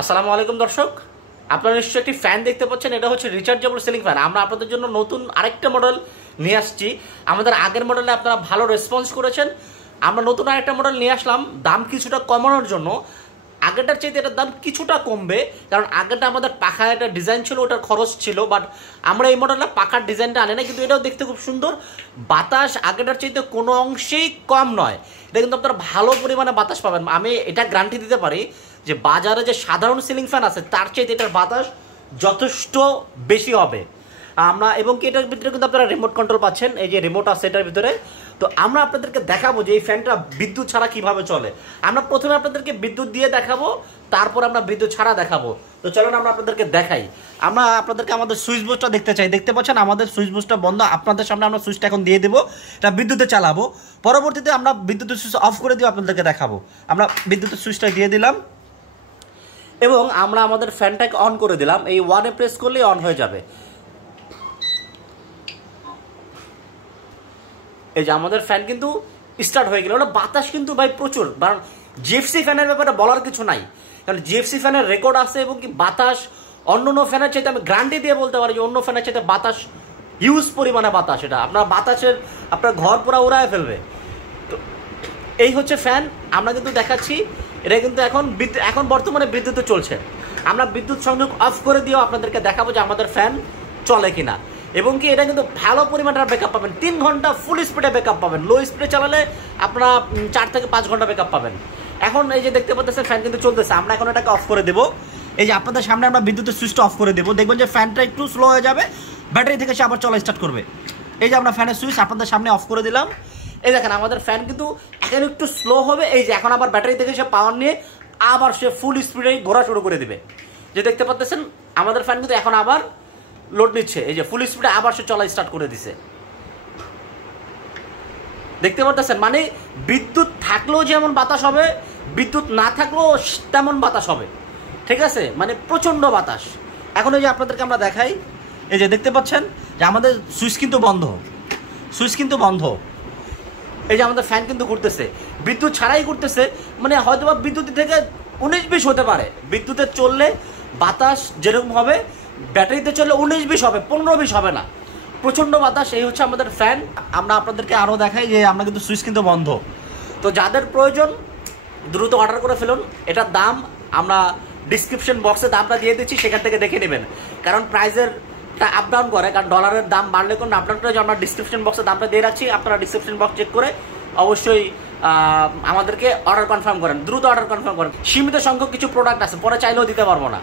আসসালামু আলাইকুম দর্শক, আপনারা নিশ্চয়ই একটি ফ্যান দেখতে পাচ্ছেন। এটা হচ্ছে রিচার্জেবল সিলিং ফ্যান। আমরা আপনাদের জন্য নতুন আরেকটা মডেল নিয়ে আসছি। আমাদের আগের মডেলে আপনারা ভালো রেসপন্স করেছেন। আমরা নতুন আরেকটা মডেল নিয়ে আসলাম দাম কিছুটা কমানোর জন্য। আগেরটার চাইতে এটার দাম কিছুটা কমবে, কারণ আগেরটা আমাদের পাখার একটা ডিজাইন ছিল, ওটার খরচ ছিল। বাট আমরা এই মডেলটা পাখার ডিজাইনটা আনি না, কিন্তু এটাও দেখতে খুব সুন্দর। বাতাস আগেরটার চাইতে কোনো অংশেই কম নয়। এটা কিন্তু আপনারা ভালো পরিমাণে বাতাস পাবেন। আমি এটা গ্যারান্টি দিতে পারি যে বাজারে যে সাধারণ সিলিং ফ্যান আছে তার চাইতে এটার বাতাস যথেষ্ট বেশি হবে। আমরা এবং কি এটার ভিতরে কিন্তু আপনারা রিমোট কন্ট্রোল পাচ্ছেন। এই যে রিমোট আছে এটার ভিতরে। তো আমরা আপনাদেরকে দেখাবো যে এই ফ্যানটা বিদ্যুৎ ছাড়া কিভাবে চলে। আমরা প্রথমে আপনাদেরকে বিদ্যুৎ দিয়ে দেখাবো, তারপর আমরা বিদ্যুৎ ছাড়া দেখাবো। তো চলুন আমরা আপনাদেরকে দেখাই। আমরা আপনাদেরকে আমাদের সুইচ বোর্ডটা দেখতে চাই। দেখতে পাচ্ছেন আমাদের সুইচ বোর্ডটা বন্ধ। আপনাদের সামনে আমরা সুইচটা এখন দিয়ে দেবো, এটা বিদ্যুতে চালাবো। পরবর্তীতে আমরা বিদ্যুতের সুইচ অফ করে দিয়ে আপনাদেরকে দেখাবো। আমরা বিদ্যুতের সুইচটা দিয়ে দিলাম এবং আমরা আমাদের ফ্যানটাকে অন করে দিলাম। এই ওয়ানে প্রেস করলেই অন হয়ে যাবে। এই যে আমাদের ফ্যান কিন্তু স্টার্ট হয়ে গেল। ওটা বাতাস কিন্তু ভাই প্রচুর, কারণ জিএফসি ফ্যানের ব্যাপারে বলার কিছু নাই, কারণ জিএফসি ফ্যানের রেকর্ড আছে এবং কি বাতাস অন্য ফ্যানের চাইতে আমি গ্যারান্টি দিয়ে বলতে পারি যে অন্য ফ্যানের চাইতে বাতাস হিউজ পরিমাণে বাতাস। এটা আপনার বাতাসের আপনার ঘর পুরা উড়ায় ফেলবে। তো এই হচ্ছে ফ্যান। আমরা কিন্তু দেখাচ্ছি এটা কিন্তু এখন বর্তমানে বিদ্যুতে চলছে। আমরা বিদ্যুৎ সংযোগ অফ করে দিয়েও আপনাদেরকে দেখাবো যে আমাদের ফ্যান চলে কিনা। এবং কি এটা কিন্তু ভালো পরিমাণে ব্যাকআপ পাবেন। 3 ঘন্টা ফুল স্পিডে ব্যাকআপ পাবেন। লো স্পিডে চালালে আপনারা 4 থেকে 5 ঘন্টা ব্যাকআপ পাবেন। এখন এই যে দেখতে পাচ্ছেন ফ্যান কিন্তু চলতেছে। আমরা এখন এটাকে অফ করে দেবো। এই যে আপনাদের সামনে আমরা বিদ্যুতের সুইচটা অফ করে দেবো। দেখবেন যে ফ্যানটা একটু স্লো হয়ে যাবে, ব্যাটারি থেকে সে আবার চলা স্টার্ট করবে। এই যে আমরা ফ্যানের সুইচ আপনাদের সামনে অফ করে দিলাম। এই দেখেন আমাদের ফ্যান কিন্তু এখন একটু স্লো হবে। এই যে এখন আবার ব্যাটারি থেকে সে পাওয়ার নিয়ে আবার সে ফুল স্পিডে ঘোরা শুরু করে দিবে। যে দেখতে পাচ্ছেন আমাদের ফ্যান কিন্তু এখন আবার লোড নিচ্ছে। এই যে ফুল স্পিডে আবার সে চলা স্টার্ট করে দিছে। দেখতে পাচ্ছেন মানে বিদ্যুৎ থাকলেও যেমন বাতাস হবে, বিদ্যুৎ না থাকলেও তেমন বাতাস হবে। ঠিক আছে, মানে প্রচন্ড বাতাস। এখন এই যে আপনাদেরকে আমরা দেখাই, এই যে দেখতে পাচ্ছেন যে আমাদের সুইচ কিন্তু বন্ধ। সুইচ কিন্তু বন্ধ। এই যে আমাদের ফ্যান কিন্তু ঘুরতেছে, বিদ্যুৎ ছাড়াই ঘুরতেছে। মানে হয়তো বা বিদ্যুৎ থেকে 19-20 হতে পারে। বিদ্যুতে চললে বাতাস যেরকম হবে, ব্যাটারিতে চললে 19-20 হবে, 15-20 হবে না। প্রচণ্ড বাতাস। এই হচ্ছে আমাদের ফ্যান। আমরা আপনাদেরকে আরও দেখাই যে আমরা কিন্তু সুইচ কিন্তু বন্ধ। তো যাদের প্রয়োজন দ্রুত অর্ডার করে ফেলুন। এটার দাম আমরা ডিসক্রিপশন বক্সে দামটা দিয়ে দিচ্ছি, সেখান থেকে দেখে নেবেন। কারণ প্রাইসের আপ ডাউন করে, কারণ ডলারের দাম বাড়লে কোনো আপ ডাউন করে। যে আমরা ডিসক্রিপশন বক্সে দামটা দিয়ে রাখছি, আপনারা ডিসক্রিপশন বক্স চেক করে অবশ্যই আমাদেরকে অর্ডার কনফার্ম করেন। দ্রুত অর্ডার কনফার্ম করেন। সীমিত সংখ্যক কিছু প্রোডাক্ট আছে, পরে চাইলেও দিতে পারবো না।